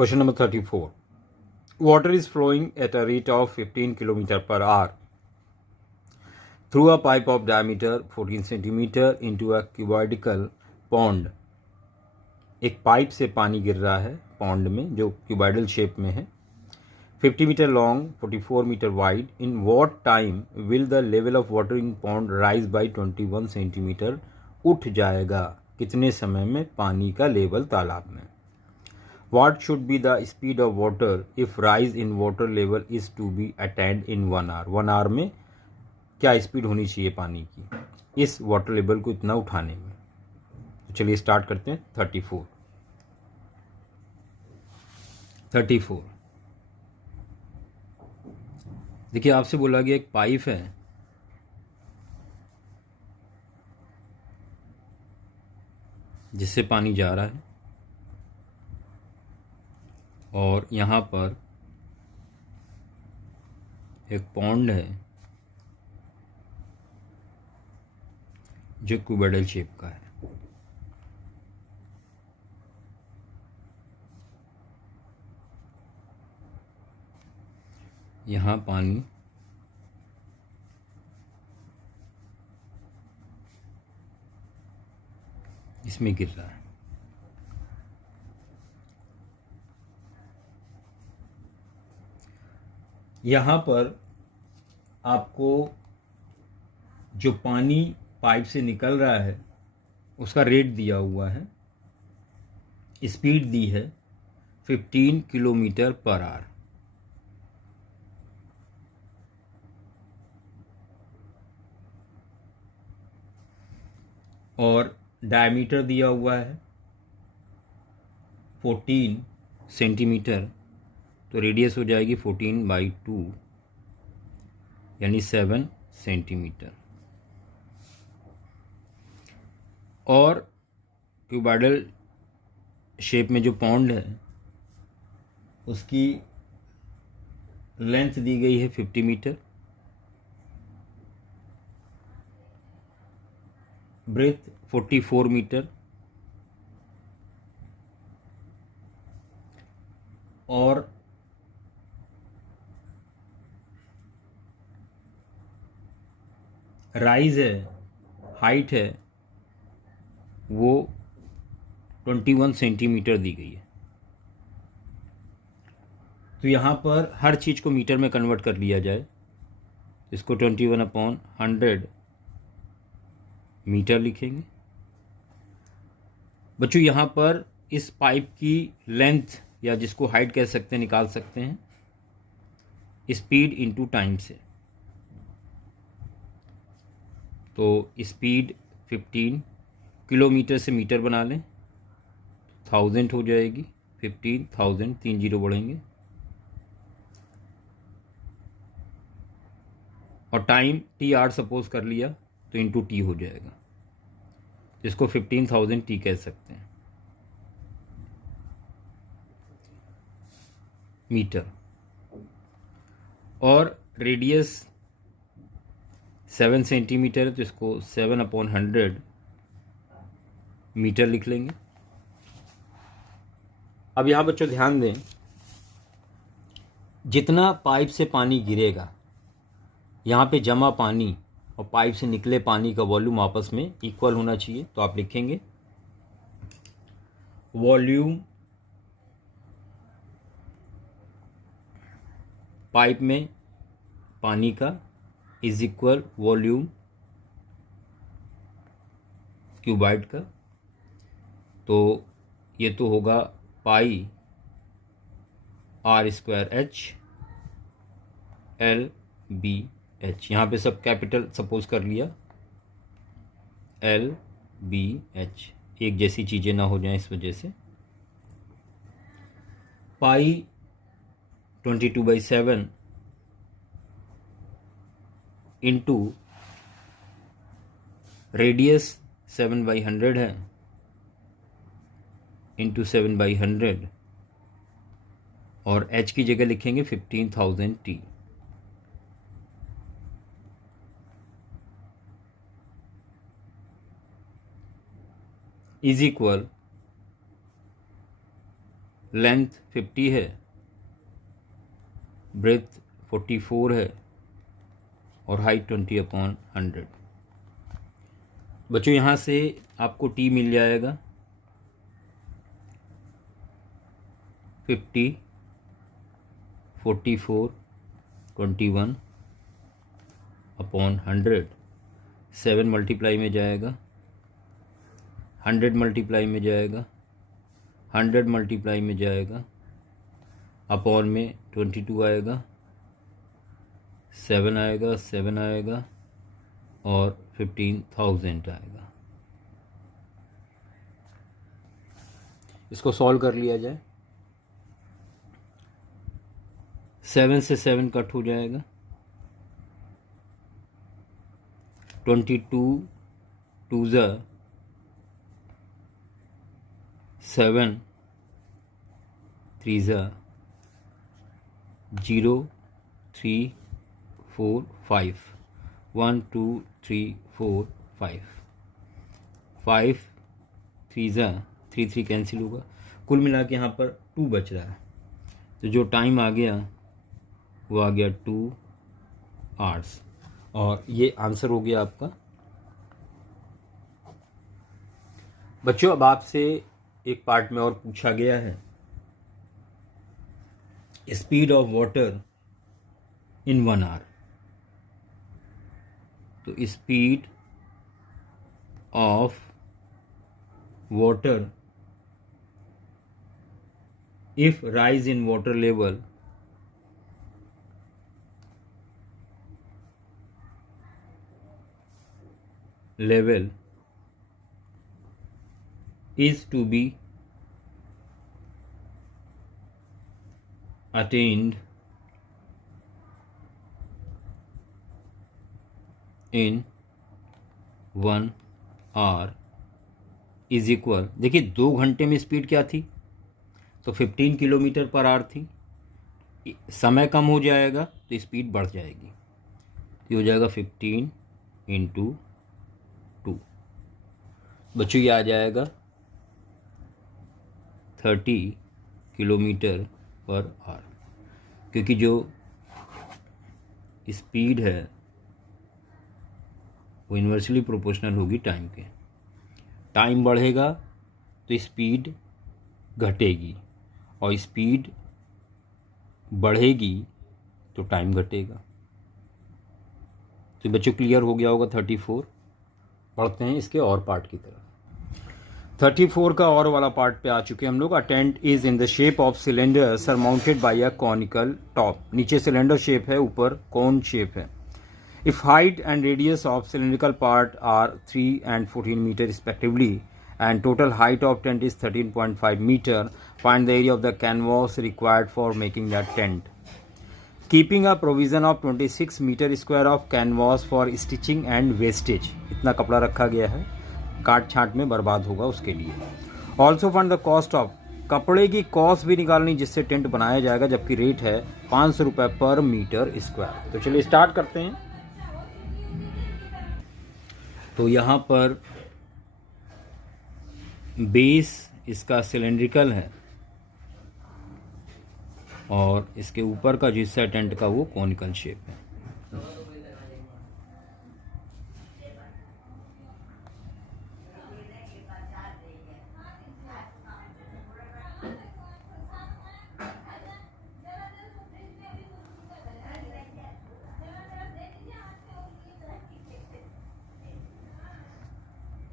Question number 34. Water is flowing at a rate of 15 km per hour through a pipe of diameter 14 cm into a cubical pond. एक pipe से पानी गिर रहा है pond में जो क्यूबाइडल शेप में है, 50 metre long, 44 metre wide. In what time will the level of water in pond rise by 21 centimetre? उठ जाएगा कितने समय में पानी का लेवल तालाब में? What should be the speed of water if rise in water level is to be attained in 1 hour? 1 hour में क्या स्पीड होनी चाहिए पानी की इस वाटर लेवल को इतना उठाने में? तो चलिए स्टार्ट करते हैं. 34. देखिए, आपसे बोला गया एक पाइप है जिससे पानी जा रहा है और यहाँ पर एक पॉन्ड है जो क्यूबॉइडल शेप का है. यहाँ पानी इसमें गिर रहा है. यहाँ पर आपको जो पानी पाइप से निकल रहा है उसका रेट दिया हुआ है, स्पीड दी है 15 किलोमीटर पर आवर. और डायमीटर दिया हुआ है 14 सेंटीमीटर, तो रेडियस हो जाएगी 14/2 यानी 7 सेंटीमीटर. और क्यूबॉइडल शेप में जो पॉन्ड है उसकी लेंथ दी गई है 50 मीटर, ब्रेथ 44 मीटर और राइज है, हाइट है वो 21 सेंटीमीटर दी गई है. तो यहाँ पर हर चीज़ को मीटर में कन्वर्ट कर लिया जाए, इसको 21/100 मीटर लिखेंगे. बच्चों, यहाँ पर इस पाइप की लेंथ या जिसको हाइट कह सकते हैं निकाल सकते हैं स्पीड इनटू टाइम से. तो स्पीड 15 किलोमीटर से मीटर बना लें, 1000 हो जाएगी. 15,000, 3 जीरो बढ़ेंगे. और टाइम TR सपोज कर लिया तो इंटू टी हो जाएगा, जिसको 15,000 टी कह सकते हैं मीटर. और रेडियस 7 सेंटीमीटर है तो इसको 7/100 मीटर लिख लेंगे. अब यहाँ बच्चों ध्यान दें, जितना पाइप से पानी गिरेगा यहाँ पे जमा पानी और पाइप से निकले पानी का वॉल्यूम आपस में इक्वल होना चाहिए. तो आप लिखेंगे वॉल्यूम पाइप में पानी का इज इक्वल वॉल्यूम क्यूबाइड का. तो ये तो होगा पाई r²h LBH. यहाँ पे सब कैपिटल सपोज कर लिया, LBH, एक जैसी चीज़ें ना हो जाएं इस वजह से. पाई 22/7 इंटू रेडियस 7/100 है इंटू 7/100 और h की जगह लिखेंगे 15,000 t. इज इक्वल लेंथ 50 है, ब्रेथ 44 है और हाइट 20/100। बच्चों यहाँ से आपको टी मिल जाएगा 50, 44, 21/100। 7 मल्टीप्लाई में जाएगा, 100 मल्टीप्लाई में जाएगा, 100 मल्टीप्लाई में जाएगा, अपॉन में 22 आएगा, 7 आएगा, 7 आएगा और 15,000 आएगा। इसको सॉल्व कर लिया जाए। 7 से 7 कट हो जाएगा, 22 2 7 3 0 3 4 5 1 2 3 4 5 5 3 3 कैंसिल होगा। कुल मिला के यहाँ पर 2 बच रहा है, तो जो टाइम आ गया वो आ गया 2 आवर्स, और ये आंसर हो गया आपका। बच्चों अब आपसे एक पार्ट में और पूछा गया है, speed of water in 1 hour. तो speed of water if rise in water level is to be attained in 1 hour is equal, देखिए 2 घंटे में स्पीड क्या थी, तो 15 किलोमीटर पर आवर थी। समय कम हो जाएगा तो स्पीड बढ़ जाएगी, ये हो जाएगा 15 × 2। बच्चों ये आ जाएगा 30 किलोमीटर पर आवर, क्योंकि जो स्पीड है वो इन्वर्सली प्रोपोर्शनल होगी टाइम के। टाइम बढ़ेगा तो स्पीड घटेगी, और स्पीड बढ़ेगी तो टाइम घटेगा। तो बच्चों क्लियर हो गया होगा 34। पढ़ते हैं इसके और पार्ट की तरफ। 34 का और वाला पार्ट पे आ चुके हम लोग। A tent is in the shape of cylinder surmounted by a conical top. नीचे सिलेंडर शेप है, ऊपर कॉन शेप है। If height and radius of cylindrical part are 3 and 14 metre respectively and total height of tent is 13.5 meter, find the area of the canvas required for making that tent. Keeping a provision of 26 meter square of canvas for stitching and wastage, इतना कपड़ा रखा गया है, काट छांट में बर्बाद होगा उसके लिए। Also find the cost of, कपड़े की कॉस्ट भी निकालनी जिससे टेंट बनाया जाएगा, जबकि रेट है 500 रुपये पर मीटर स्क्वायर। तो चलिए स्टार्ट करते हैं। तो यहाँ पर बेस इसका सिलेंड्रिकल है और इसके ऊपर का जो हिस्सा टेंट का वो कॉनिकल शेप है।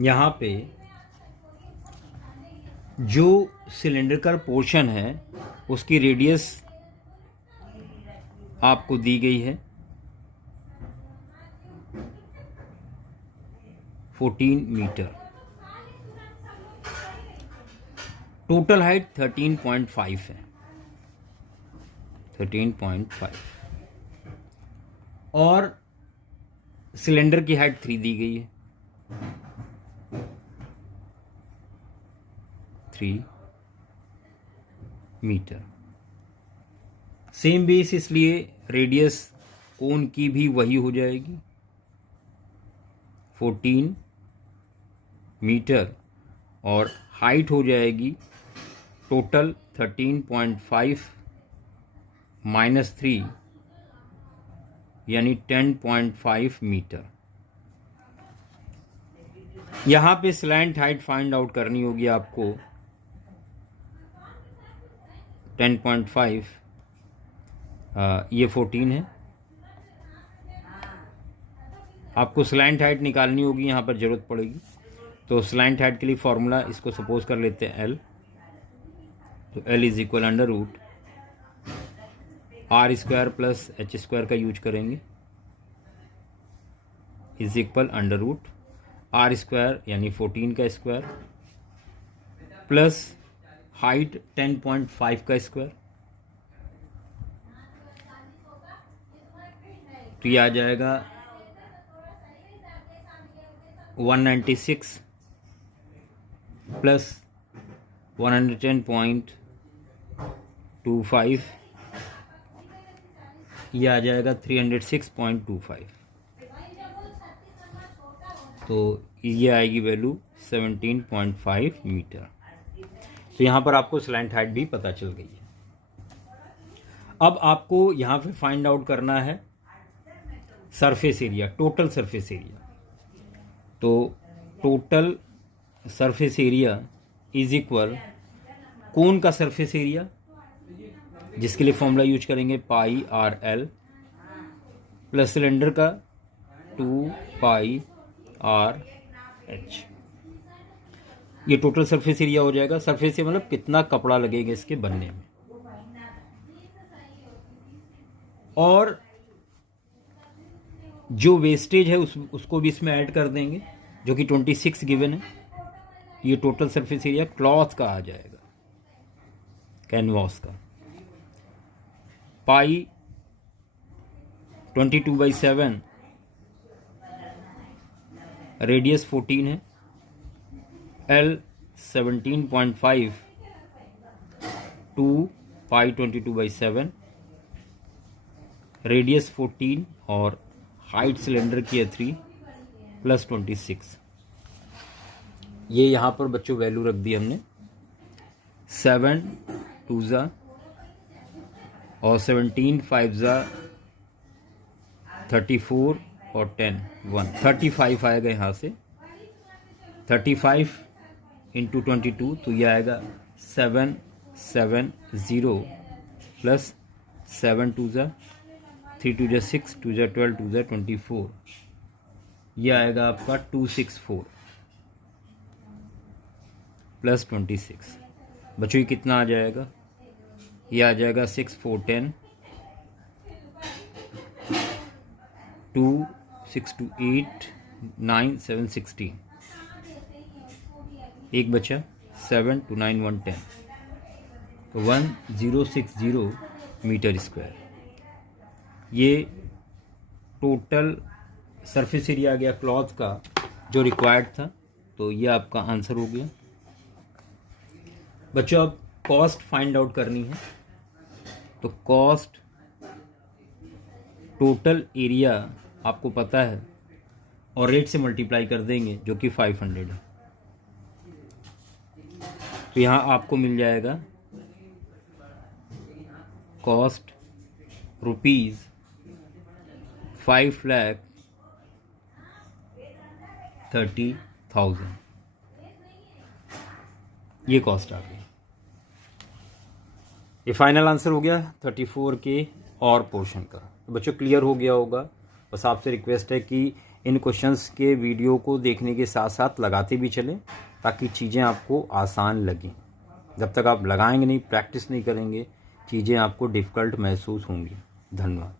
यहाँ पे जो सिलेंडर पोर्शन है उसकी रेडियस आपको दी गई है 14 मीटर। टोटल हाइट 13.5 है, 13.5, और सिलेंडर की हाइट 3 दी गई है, 3 मीटर। सेम बेस, इसलिए रेडियस कोन की भी वही हो जाएगी 14 मीटर, और हाइट हो जाएगी टोटल 13.5 माइनस 3 यानी 10.5 मीटर। यहाँ पे स्लैंट हाइट फाइंड आउट करनी होगी आपको 10.5, ये 14 है। आपको स्लैंट हाइट निकालनी होगी, यहाँ पर ज़रूरत पड़ेगी। तो स्लैंट हाइट के लिए फॉर्मूला इसको सपोज कर लेते हैं L। तो L is equal under root R square plus H square का यूज करेंगे, is equal under root R square यानी 14 का स्क्वायर प्लस हाइट 10.5 का स्क्वायर। तो ये आ जाएगा 196 प्लस 110.25, ये आ जाएगा 306.25। तो ये आएगी वैल्यू 17.5 मीटर। तो यहाँ पर आपको स्लैंट हाइट भी पता चल गई है। अब आपको यहाँ पे फाइंड आउट करना है surface area, total surface area. तो total surface area is equal cone का सरफेस एरिया, जिसके लिए फॉर्मूला यूज करेंगे pi r l, plus cylinder का 2 पाई आर एच। ये टोटल सरफेस एरिया हो जाएगा। सरफेस एरिया मतलब कितना कपड़ा लगेगा इसके बनने में। और जो वेस्टेज है उसको भी इसमें ऐड कर देंगे, जो कि 26 गिवन है। ये टोटल सरफेस एरिया क्लॉथ का आ जाएगा, कैनवास का। पाई 22/7, रेडियस 14 है। L 17.5 2 पाई 22/7, रेडियस 14 और हाइट सिलेंडर की है 3 प्लस 26। ये यहाँ पर बच्चों वैल्यू रख दी हमने। 7 2 ज़ा और 17 5 ज़ा 34 और 10 1 35 आएगा यहाँ से। 35 इंटू 22, तो ये आएगा 770 प्लस 7 2 ज़ा 3 2 ज़ा 6 2 ज़ा 12 2 ज़ा 24, ये आएगा आपका 264 प्लस 26। बच्चों ये कितना आ जाएगा? ये आ जाएगा 6 4 10 2 6 2 8 9 7 16, एक बचा 7 2 9 1 10, तो 1060 मीटर स्क्वायर। ये टोटल सरफेस एरिया आ गया क्लॉथ का जो रिक्वायर्ड था। तो ये आपका आंसर हो गया। बच्चों अब कॉस्ट फाइंड आउट करनी है। तो कॉस्ट टोटल एरिया आपको पता है और रेट से मल्टीप्लाई कर देंगे, जो कि 500 है। तो यहाँ आपको मिल जाएगा कॉस्ट रुपीज़ 5,30,000, ये कॉस्ट आ गई। ये फाइनल आंसर हो गया 34 के और पोर्शन का। तो बच्चों क्लियर हो गया होगा। बस आपसे रिक्वेस्ट है कि इन क्वेश्चंस के वीडियो को देखने के साथ साथ लगाते भी चलें, ताकि चीज़ें आपको आसान लगें। जब तक आप लगाएंगे नहीं, प्रैक्टिस नहीं करेंगे, चीज़ें आपको डिफ़िकल्ट महसूस होंगी। धन्यवाद।